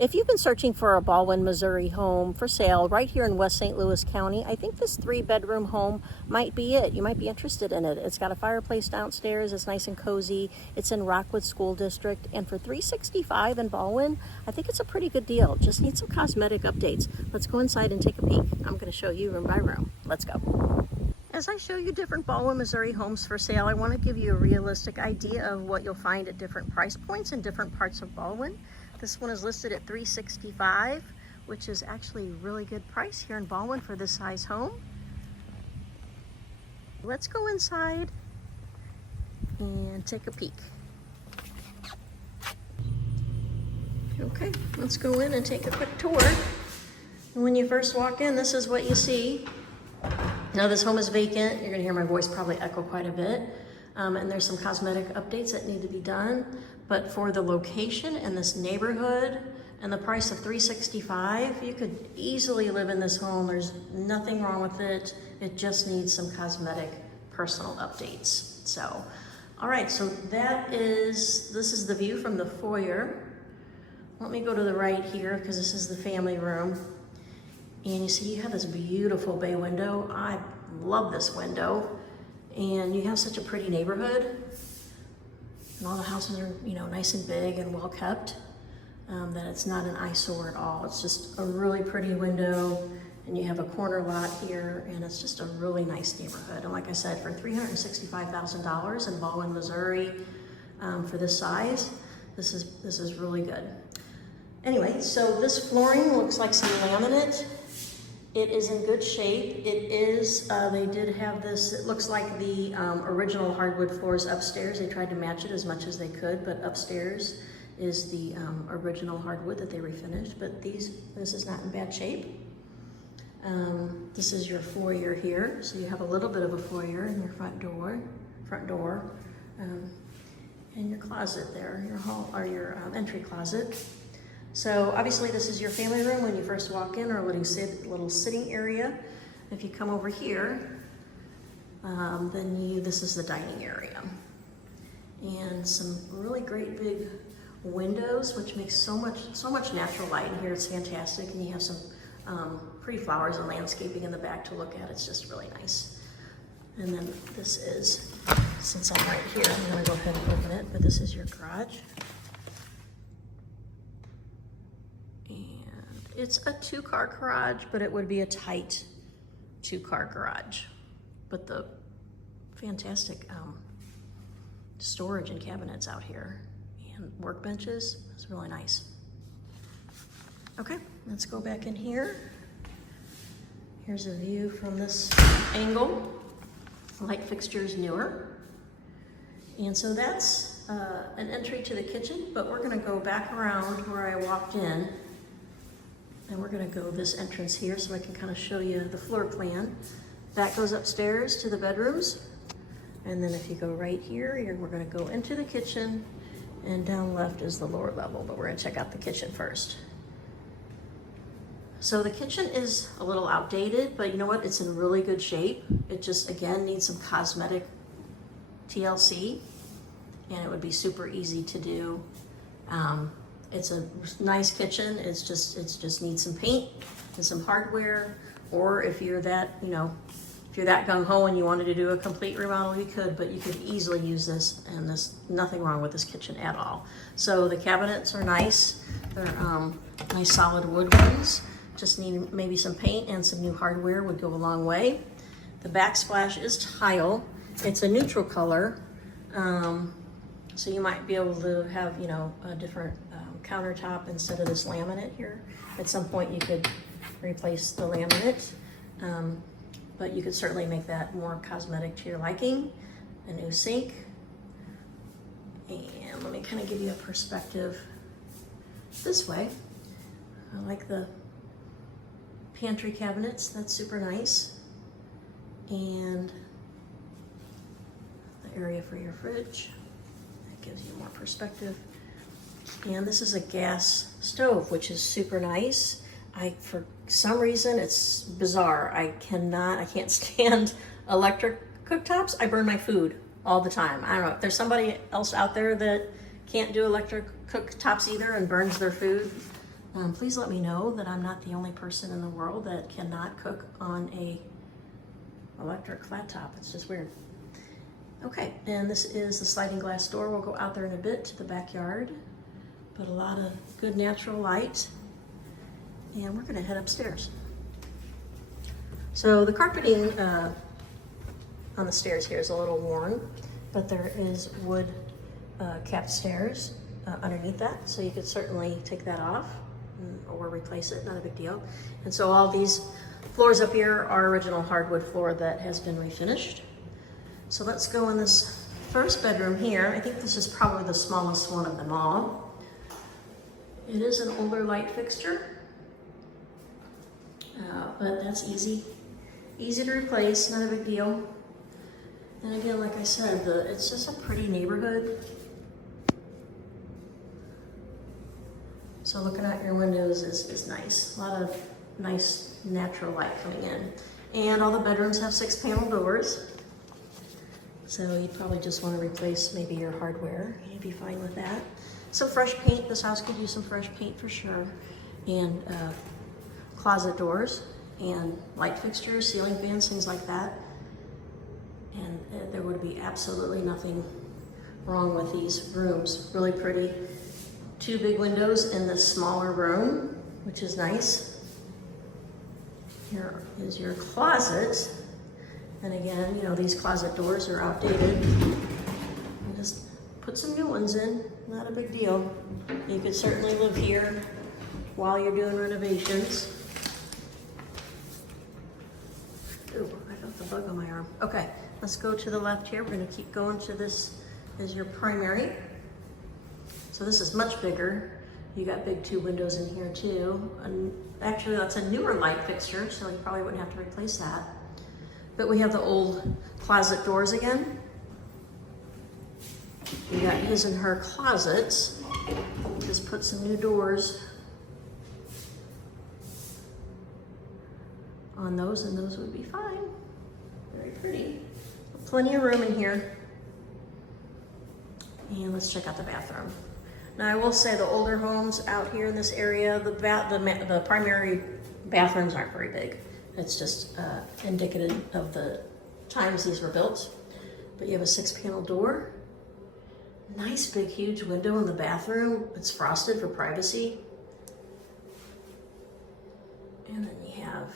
If you've been searching for a Ballwin, Missouri home for sale right here in West St. Louis County, I think this 3-bedroom home might be it. You might be interested in it. It's got a fireplace downstairs. It's nice and cozy. It's in Rockwood School District. And for $365 in Ballwin, I think it's a pretty good deal. Just need some cosmetic updates. Let's go inside and take a peek. I'm going to show you room by room. Let's go. As I show you different Ballwin, Missouri homes for sale, I want to give you a realistic idea of what you'll find at different price points in different parts of Ballwin. This one is listed at $365, which is actually a really good price here in Ballwin for this size home. Let's go inside and take a peek. Okay, let's go in and take a quick tour. And when you first walk in, this is what you see. Now this home is vacant. You're gonna hear my voice probably echo quite a bit. And there's some cosmetic updates that need to be done. But for the location and this neighborhood and the price of $365, you could easily live in this home. There's nothing wrong with it. It just needs some cosmetic personal updates. So, all right, so this is the view from the foyer. Let me go to the right here because this is the family room. And you see you have this beautiful bay window. I love this window. And you have such a pretty neighborhood. And all the houses are, nice and big and well kept, that it's not an eyesore at all. It's just a really pretty window, and you have a corner lot here, and it's just a really nice neighborhood. And like I said, for $365,000 in Ballwin, Missouri, for this size, this is really good. Anyway, so this flooring looks like some laminate. It is in good shape. It is, they did have this, it looks like the original hardwood floors upstairs. They tried to match it as much as they could, but upstairs is the original hardwood that they refinished, but this is not in bad shape. This is your foyer here. So you have a little bit of a foyer in your front door, and your closet there, your hall, or your entry closet. So obviously this is your family room when you first walk in, or a little sitting area. If you come over here, this is the dining area. And some really great big windows, which makes so much natural light in here. It's fantastic. And you have some pretty flowers and landscaping in the back to look at. It's just really nice. And then this is, since I'm right here, I'm gonna go ahead and open it, but this is your garage. It's a 2-car garage, but it would be a tight 2-car garage. But the fantastic storage and cabinets out here and workbenches is really nice. Okay, let's go back in here. Here's a view from this angle. Light fixtures newer. And so that's an entry to the kitchen, but we're gonna go back around where I walked in. And we're gonna go this entrance here so I can kind of show you the floor plan. That goes upstairs to the bedrooms. And then if you go right here, we're gonna go into the kitchen, and down left is the lower level, but we're gonna check out the kitchen first. So the kitchen is a little outdated, but you know what? It's in really good shape. It just, again, needs some cosmetic TLC, and it would be super easy to do. It's a nice kitchen. It just needs some paint and some hardware. Or if you're that, if you're that gung-ho and you wanted to do a complete remodel, you could, but you could easily use this, and there's nothing wrong with this kitchen at all. So the cabinets are nice. They're nice solid wood ones. Just need maybe some paint and some new hardware would go a long way. The backsplash is tile. It's a neutral color. So you might be able to have, a different countertop instead of this laminate here. At some point you could replace the laminate, but you could certainly make that more cosmetic to your liking. A new sink. And let me kind of give you a perspective this way. I like the pantry cabinets. That's super nice. And the area for your fridge. That gives you more perspective. And this is a gas stove, which is super nice. For some reason, it's bizarre. I can't stand electric cooktops. I burn my food all the time. I don't know if there's somebody else out there that can't do electric cooktops either and burns their food. Please let me know that I'm not the only person in the world that cannot cook on a electric flat top. It's just weird. Okay, and this is the sliding glass door. We'll go out there in a bit to the backyard, but a lot of good natural light. And we're gonna head upstairs. So the carpeting on the stairs here is a little worn, but there is wood capped stairs underneath that, so you could certainly take that off or replace it, not a big deal. And so all these floors up here are original hardwood floor that has been refinished. So let's go in this first bedroom here. I think this is probably the smallest one of them all. It is an older light fixture, but that's easy to replace, not a big deal. And again, like I said, it's just a pretty neighborhood. So looking out your windows is nice. A lot of nice natural light coming in. And all the bedrooms have 6-panel doors. So you'd probably just want to replace maybe your hardware. You'd be fine with that. Some fresh paint. This house could use some fresh paint for sure. And closet doors and light fixtures, ceiling fans, things like that. And there would be absolutely nothing wrong with these rooms. Really pretty. 2 big windows in this smaller room, which is nice. Here is your closet. And again, you know, these closet doors are outdated. And just put some new ones in, not a big deal. You could certainly live here while you're doing renovations. Ooh, I felt the bug on my arm. Okay, let's go to the left here. We're gonna keep going to this is your primary. So this is much bigger. You got big 2 windows in here too. And actually that's a newer light fixture, so you probably wouldn't have to replace that. But we have the old closet doors again. You got his and her closets. Just put some new doors on those, and those would be fine. Very pretty. Plenty of room in here. And let's check out the bathroom. Now I will say the older homes out here in this area, the primary bathrooms aren't very big. It's just indicative of the times these were built. But you have a 6-panel door. Nice big huge window in the bathroom. It's frosted for privacy. And then you have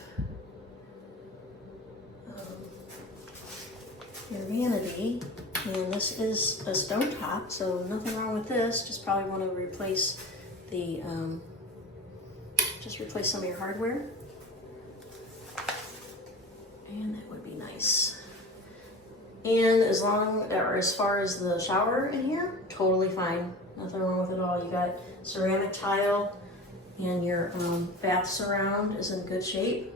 your vanity. And this is a stone top, so nothing wrong with this. Just probably want to replace the, just replace some of your hardware. And that would be nice. And as far as the shower in here, totally fine. Nothing wrong with it all. You got ceramic tile, and your bath surround is in good shape.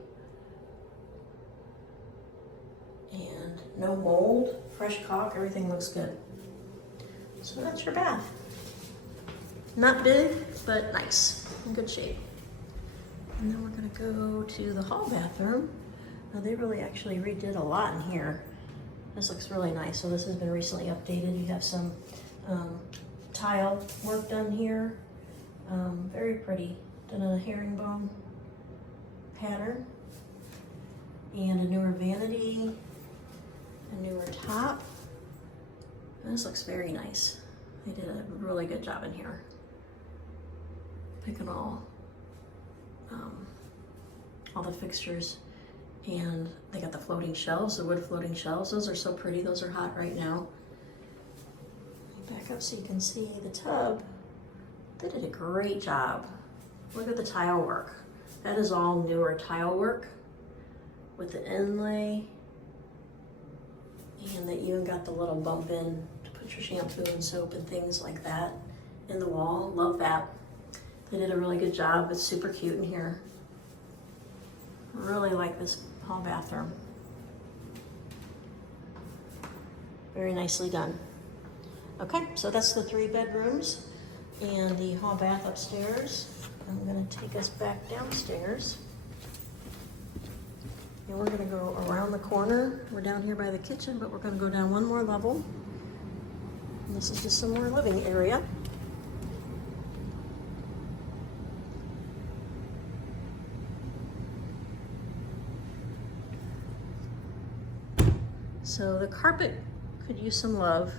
And no mold, fresh caulk, everything looks good. So that's your bath. Not big, but nice, in good shape. And then we're gonna go to the hall bathroom. Now they really actually redid a lot in here. This looks really nice. So this has been recently updated. You have some tile work done here. Very pretty. Done a herringbone pattern. And a newer vanity, a newer top. And this looks very nice. They did a really good job in here. Picking all the fixtures. And they got the floating shelves, the wood floating shelves. Those are so pretty. Those are hot right now. Back up so you can see the tub. They did a great job. Look at the tile work. That is all newer tile work with the inlay. And that even got the little bump in to put your shampoo and soap and things like that in the wall. Love that. They did a really good job. It's super cute in here. Really like this hall bathroom. Very nicely done. Okay, so that's the 3 bedrooms and the hall bath upstairs. I'm gonna take us back downstairs. And we're gonna go around the corner. We're down here by the kitchen, but we're gonna go down one more level. And this is just some more living area. So the carpet could use some love.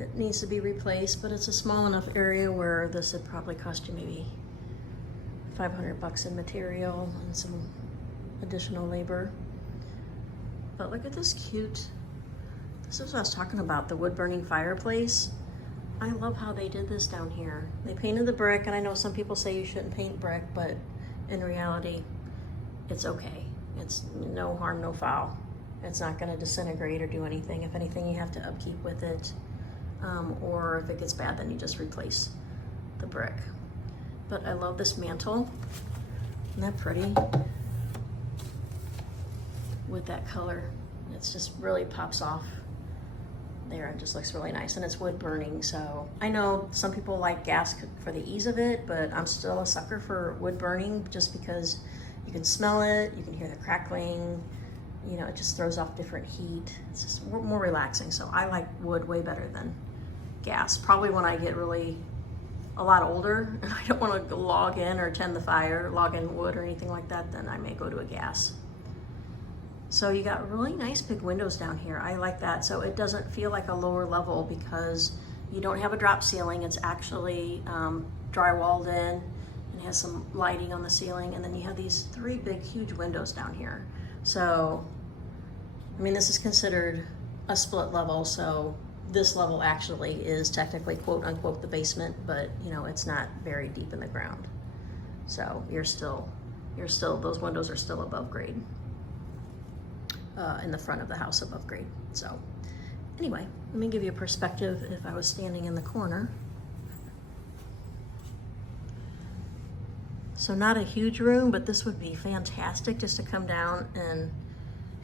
It needs to be replaced, but it's a small enough area where this would probably cost you maybe $500 in material and some additional labor. But look at this cute, this is what I was talking about, the wood burning fireplace. I love how they did this down here. They painted the brick, and I know some people say you shouldn't paint brick, but in reality, it's okay. It's no harm, no foul. It's not gonna disintegrate or do anything. If anything, you have to upkeep with it. Or if it gets bad, then you just replace the brick. But I love this mantle. Isn't that pretty? With that color. It's just really pops off there and just looks really nice. And it's wood burning, so I know some people like gas for the ease of it, but I'm still a sucker for wood burning just because you can smell it, you can hear the crackling, you know, it just throws off different heat. It's just more relaxing. So I like wood way better than gas. Probably when I get really a lot older and I don't want to log in or tend the fire, log in wood or anything like that, then I may go to a gas. So you got really nice big windows down here. I like that. So it doesn't feel like a lower level because you don't have a drop ceiling. It's actually drywalled in and has some lighting on the ceiling. And then you have these 3 big, huge windows down here. So, I mean, this is considered a split level. So this level actually is technically quote unquote the basement, but you know, it's not very deep in the ground. So you're still, those windows are still above grade. In the front of the house above grade. So anyway, let me give you a perspective if I was standing in the corner. So not a huge room, but this would be fantastic just to come down and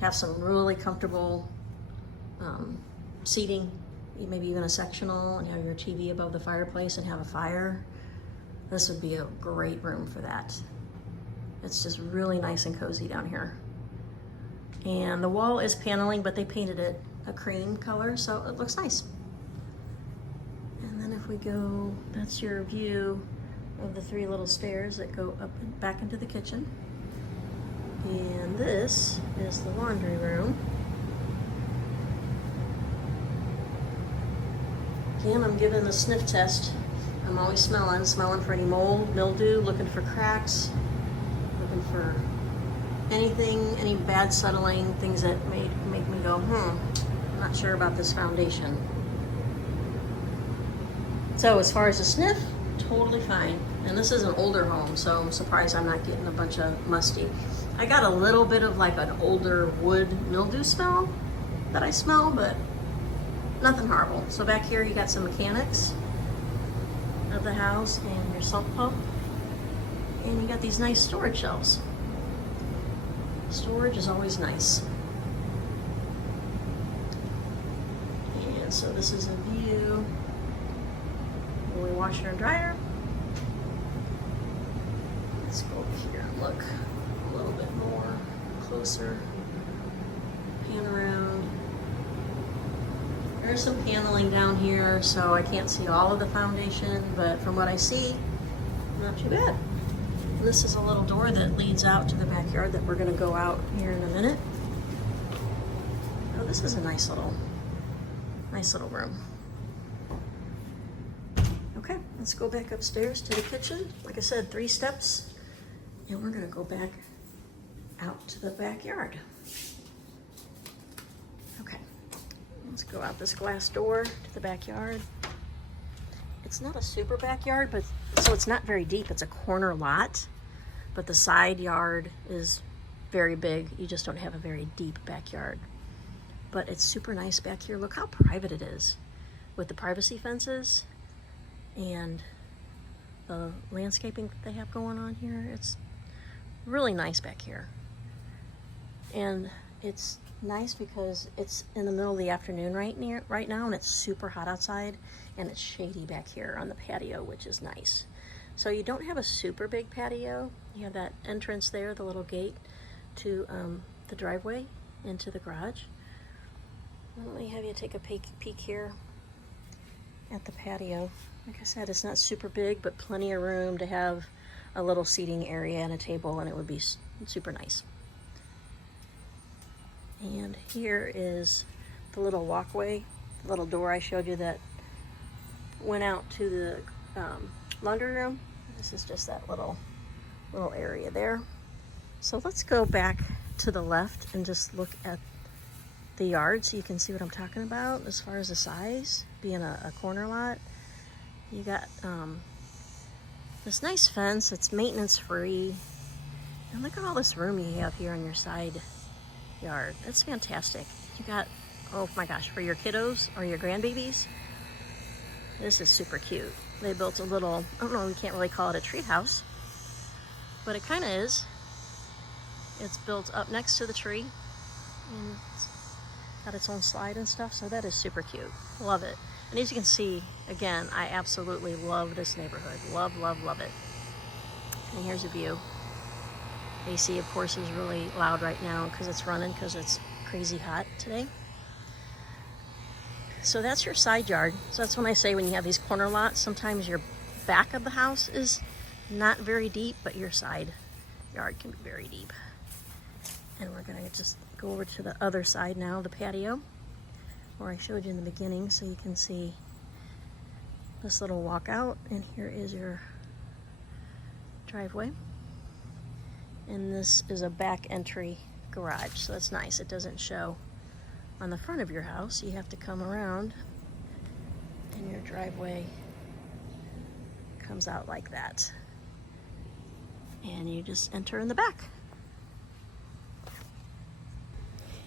have some really comfortable seating, maybe even a sectional, and have your TV above the fireplace and have a fire. This would be a great room for that. It's just really nice and cozy down here. And the wall is paneling, but they painted it a cream color, so it looks nice. And then if we go, that's your view of the 3 little stairs that go up and back into the kitchen. And this is the laundry room. Again, I'm giving the sniff test. I'm always smelling for any mold, mildew, looking for cracks, looking for anything, any bad settling, things that make me go, I'm not sure about this foundation. So as far as the sniff, totally fine. And this is an older home, so I'm surprised I'm not getting a bunch of musty. I got a little bit of like an older wood mildew smell that I smell, but nothing horrible. So back here you got some mechanics of the house and your sump pump. And you got these nice storage shelves. Storage is always nice. And so this is a view where we washer and dryer. Let's go over here and look a little bit more closer. Pan around. There's some paneling down here, so I can't see all of the foundation, but from what I see, not too bad. This is a little door that leads out to the backyard that we're going to go out here in a minute. Oh, this is a nice little room. Okay, let's go back upstairs to the kitchen. Like I said, 3 steps, and we're going to go back out to the backyard. Okay, let's go out this glass door to the backyard. It's not a super backyard, but so it's not very deep. It's a corner lot, but the side yard is very big. You just don't have a very deep backyard. But it's super nice back here. Look how private it is with the privacy fences and the landscaping that they have going on here. It's really nice back here. And it's nice because it's in the middle of the afternoon right now, and it's super hot outside, and it's shady back here on the patio, which is nice. So you don't have a super big patio. You have that entrance there, the little gate to the driveway into the garage. Let me have you take a peek here at the patio. Like I said, it's not super big, but plenty of room to have a little seating area and a table, and it would be super nice. And here is the little walkway, the little door I showed you that went out to the laundry room. This is just that little area there. So let's go back to the left and just look at the yard so you can see what I'm talking about as far as the size, being a corner lot. You got this nice fence. It's maintenance free. And look at all this room you have here on your side yard. That's fantastic. You got, oh my gosh, for your kiddos or your grandbabies, this is super cute. They built a little, I don't know, we can't really call it a tree house, but it kind of is. It's built up next to the tree and it's got its own slide and stuff, so that is super cute. Love it. And as you can see, again, I absolutely love this neighborhood. Love, love, love it. And here's a view. AC, of course, is really loud right now because it's running because it's crazy hot today. So that's your side yard. So that's when I say when you have these corner lots, sometimes your back of the house is not very deep, but your side yard can be very deep. And we're gonna just go over to the other side now, the patio, where I showed you in the beginning, so you can see this little walkout. And here is your driveway. And this is a back entry garage, so that's nice. It doesn't show on the front of your house. You have to come around, and your driveway comes out like that. And you just enter in the back.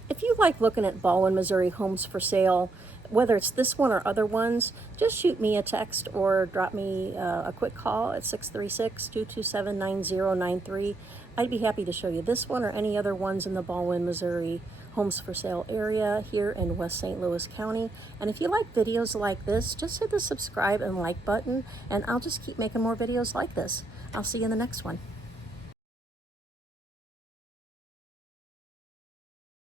If you like looking at Ballwin, Missouri homes for sale, whether it's this one or other ones, just shoot me a text or drop me a quick call at 636-227-9093. I'd be happy to show you this one or any other ones in the Ballwin, Missouri homes for sale area here in West St. Louis County. And if you like videos like this, just hit the subscribe and like button, and I'll just keep making more videos like this. I'll see you in the next one.